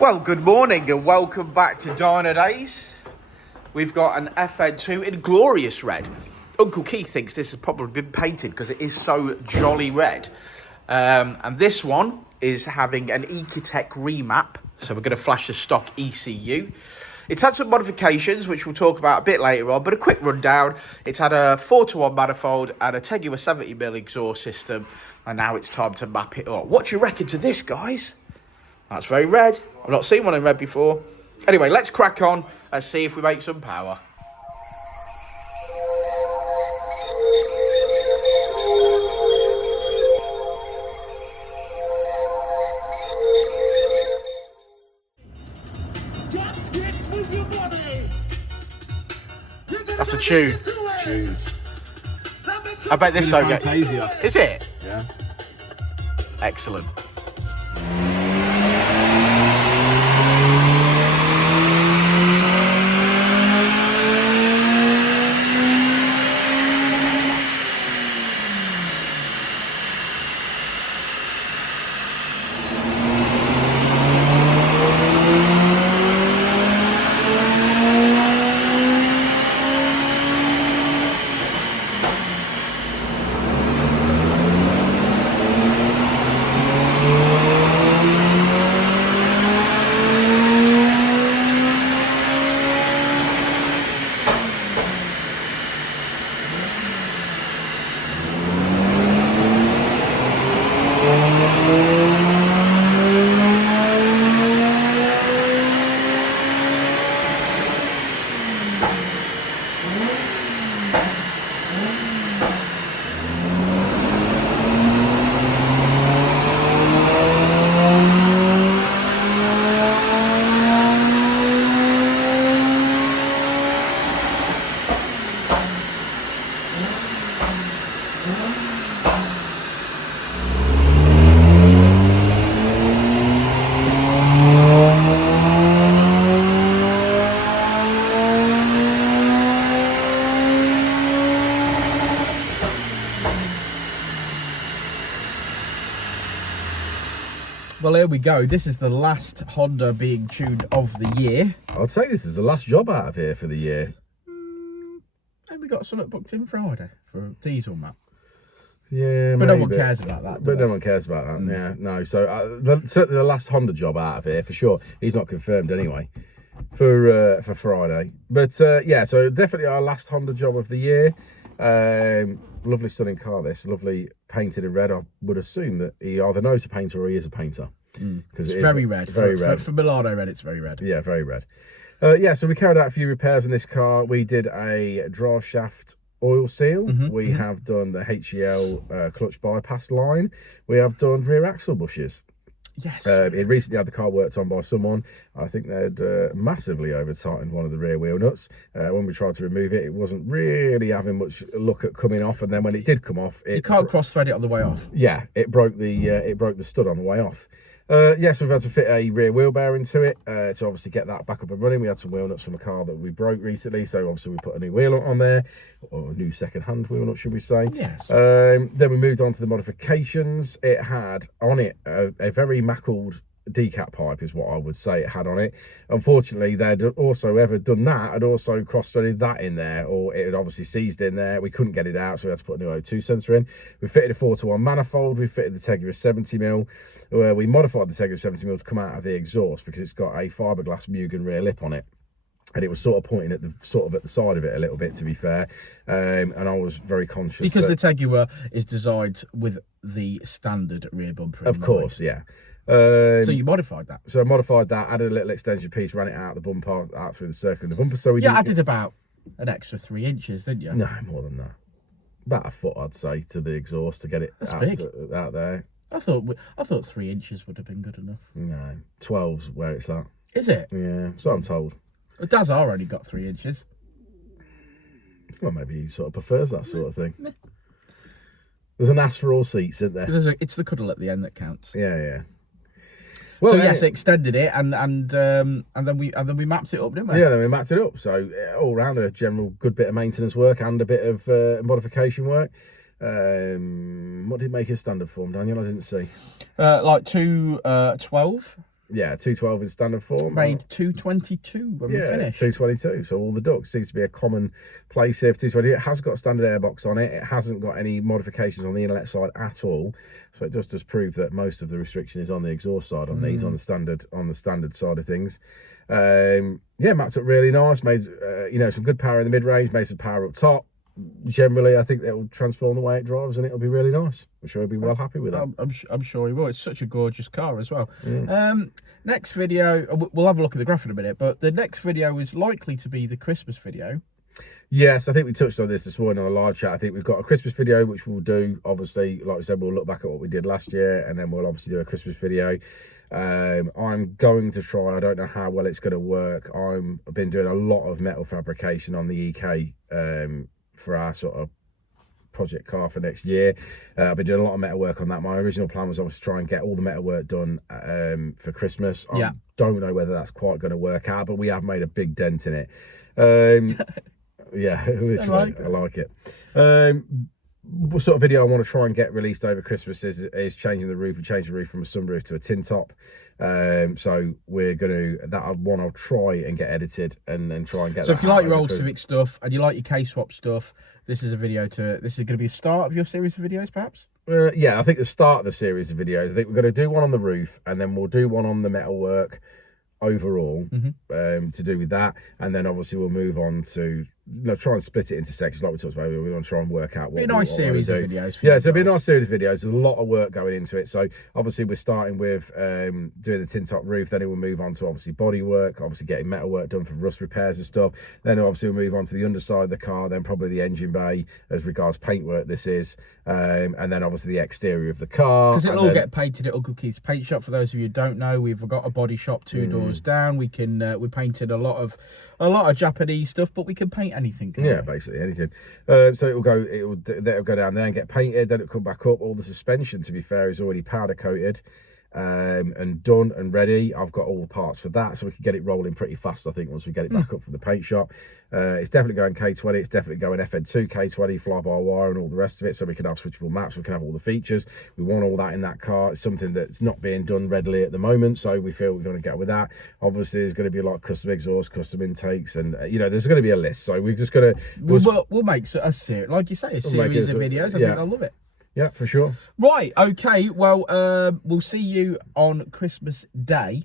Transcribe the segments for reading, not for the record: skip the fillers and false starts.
Well, good morning and welcome back to Dynodaze. We've got an FN2 in glorious red. Uncle Keith thinks this has probably been painted because it is so jolly red. And this one is having an ecutek remap. So we're going to flash the stock ECU. It's had some modifications, which we'll talk about a bit later on, but a quick rundown. It's had a 4:1 manifold and a Tegiwa 70mm exhaust system. And now it's time to map it up. What do you reckon to this, guys? That's very red. I've not seen one in red before. Anyway, let's crack on and see if we make some power. That's a tune. I bet this don't get... Is it? Yeah. Excellent. Well, here we go. This is the last Honda being tuned of the year. I'd say this is the last job out of here for the year. And we got something booked in Friday for a diesel map. Yeah, but maybe. No one cares about that. But no one cares about that. Yeah, no. So certainly the last Honda job out of here for sure. He's not confirmed anyway for Friday. But yeah, so definitely our last Honda job of the year. Lovely stunning car, this lovely painted in red. I would assume that he either knows a painter or he is a painter, because it's very red. For Milano red, it's very red. Yeah, very red. Yeah, so we carried out a few repairs in this car. We did a drive shaft oil seal. We have done the HEL clutch bypass line. We have done rear axle bushes. Yes. It recently had the car worked on by someone. I think they'd massively over-tightened one of the rear wheel nuts. When we tried to remove it, it wasn't really having much luck at coming off. And then when it did come off, you can't cross-thread it on the way off. Yeah, it broke the stud on the way off. Yeah, so we've had to fit a rear wheel bearing to it to obviously get that back up and running. We had some wheel nuts from a car that we broke recently, so obviously we put a new wheel nut on there, or a new second-hand wheel nut, should we say. Yes. Then we moved on to the modifications. It had on it a very mackled decat pipe is what I would say it had on it. Unfortunately, they'd also done that, had also cross-threaded that in there, or it had obviously seized in there. We couldn't get it out, so we had to put a new O2 sensor in. We fitted a 4:1 manifold. We fitted the Tegiwa 70mm, where we modified the Tegiwa 70mm to come out of the exhaust because it's got a fiberglass Mugen rear lip on it. And it was sort of pointing at the side of it a little bit, to be fair. And I was very conscious because the Tegiwa is designed with the standard rear bumper. Of course, yeah. So you modified that? So I modified that, added a little extension piece, ran it out the bumper, out through the circle of the bumper. So we added about an extra 3 inches, didn't you? No, more than that. About a foot, I'd say, to the exhaust to get it out there. I thought 3 inches would have been good enough. No, 12's where it's at. Is it? Yeah, so I'm told. Well, Daz already got 3 inches. Well, maybe he sort of prefers that sort of thing. There's an ass for all seats, isn't there? It's the cuddle at the end that counts. Yeah, yeah. Well, so yes, extended it and then we mapped it up, didn't we? Yeah, then we mapped it up. So all round a general good bit of maintenance work and a bit of modification work. What did it make his standard form, Daniel? I didn't see. Like 212. Yeah, 212 in standard form. Made 222 when we finished. 222. So all the ducts seems to be a common place here for 220. It has got a standard airbox on it. It hasn't got any modifications on the inlet side at all. So it just does prove that most of the restriction is on the exhaust side on these, on the standard side of things. Yeah, mapped up really nice. Made you know, some good power in the mid range. Made some power up top. Generally, I think that will transform the way it drives, and it'll be really nice. I'm sure he'll be well happy with that. I'm sure he will. It's such a gorgeous car as well. Next video, we'll have a look at the graph in a minute, but the next video is likely to be the Christmas video. Yes, I think we touched on this morning on a live chat. I think we've got a Christmas video, which we'll do. Obviously, like I said, we'll look back at what we did last year, and then we'll obviously do a Christmas video. I'm going to try, I don't know how well it's going to work. I've been doing a lot of metal fabrication on the EK for our sort of project car for next year. I've been doing a lot of metal work on that. My original plan was obviously try and get all the metal work done for Christmas. I don't know whether that's quite going to work out, but we have made a big dent in it. Yeah, I like it. What sort of video I want to try and get released over Christmas is changing the roof. We changed the roof from a sunroof to a tin top. So we're going to, that one I'll try and get edited and then try and get. So if you like your old Civic stuff and you like your K-swap stuff, this is a video this is going to be the start of your series of videos, perhaps? Yeah, I think the start of the series of videos. I think we're going to do one on the roof, and then we'll do one on the metalwork overall to do with that, and then obviously we'll move on to try and split it into sections like we talked about. We're going to try and work out what a nice series of videos. Yeah, so it'll be a nice series of videos. There's a lot of work going into it. So obviously we're starting with doing the tin top roof, then it will move on to obviously body work, obviously getting metal work done for rust repairs and stuff. Then obviously we'll move on to the underside of the car, then probably the engine bay as regards paintwork this is, and then obviously the exterior of the car. Because it'll all get painted at Uncle Keith's paint shop. For those of you who don't know, we've got a body shop 2 doors down. We painted a lot of Japanese stuff, but we can paint anything. Yeah, basically anything. So it'll go down there and get painted. Then it'll come back up. All the suspension, to be fair, is already powder coated and done and ready. I've got all the parts for that, so we can get it rolling pretty fast, I think, once we get it back up from the paint shop. It's definitely going K20. It's definitely going Fn2 K20, fly-by-wire and all the rest of it, so we can have switchable maps, we can have all the features. We want all that in that car. It's something that's not being done readily at the moment, so we feel we're going to get with that. Obviously, there's going to be like custom exhaust, custom intakes, and there's going to be a list, so we're just going to... We'll make a series, like you say, a series of videos. I think they'll love it. Yeah, for sure. Right, okay, well, we'll see you on Christmas Day.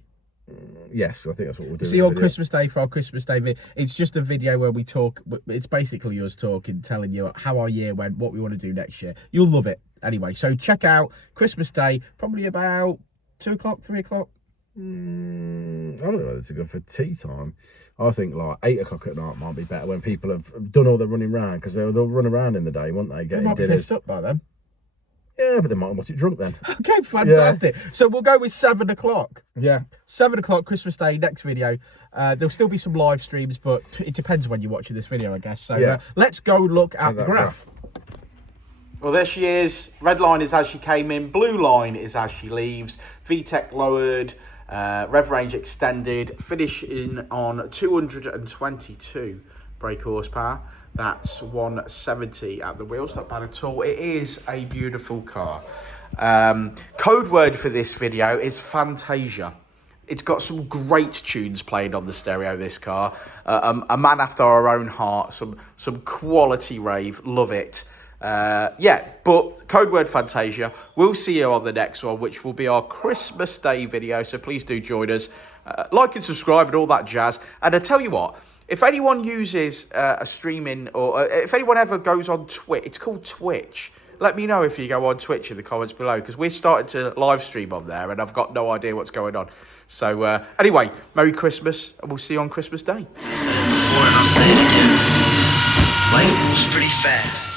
Yes, I think that's what we'll do. See you on Christmas Day for our Christmas Day video. It's just a video where we talk. It's basically us talking, telling you how our year went, what we want to do next year. You'll love it. Anyway, so check out Christmas Day, probably about 2 o'clock, 3 o'clock. I don't know whether to go for tea time. I think like 8 o'clock at night might be better when people have done all the running around, because they'll run around in the day, won't they? Getting might be pissed up by then. Yeah, but they might watch it drunk then. Okay, fantastic. Yeah. So we'll go with 7 o'clock. Yeah. 7 o'clock, Christmas Day, next video. There'll still be some live streams, but it depends when you're watching this video, I guess. So let's go look at the graph. Well, there she is. Red line is as she came in. Blue line is as she leaves. VTEC lowered. Rev range extended. Finishing on 222 brake horsepower. That's 170 at the wheels, not bad at all. It is a beautiful car. Code word for this video is Fantasia. It's got some great tunes played on the stereo, this car. A man after our own heart, some quality rave, love it. But code word Fantasia. We'll see you on the next one, which will be our Christmas Day video, so please do join us. Like and subscribe and all that jazz. And I tell you what, if anyone uses a streaming, or if anyone ever goes on Twitch, it's called Twitch. Let me know if you go on Twitch in the comments below, because we're starting to live stream on there and I've got no idea what's going on. So anyway, Merry Christmas, and we'll see you on Christmas Day. Before, and I'll say it again. Life moves pretty fast.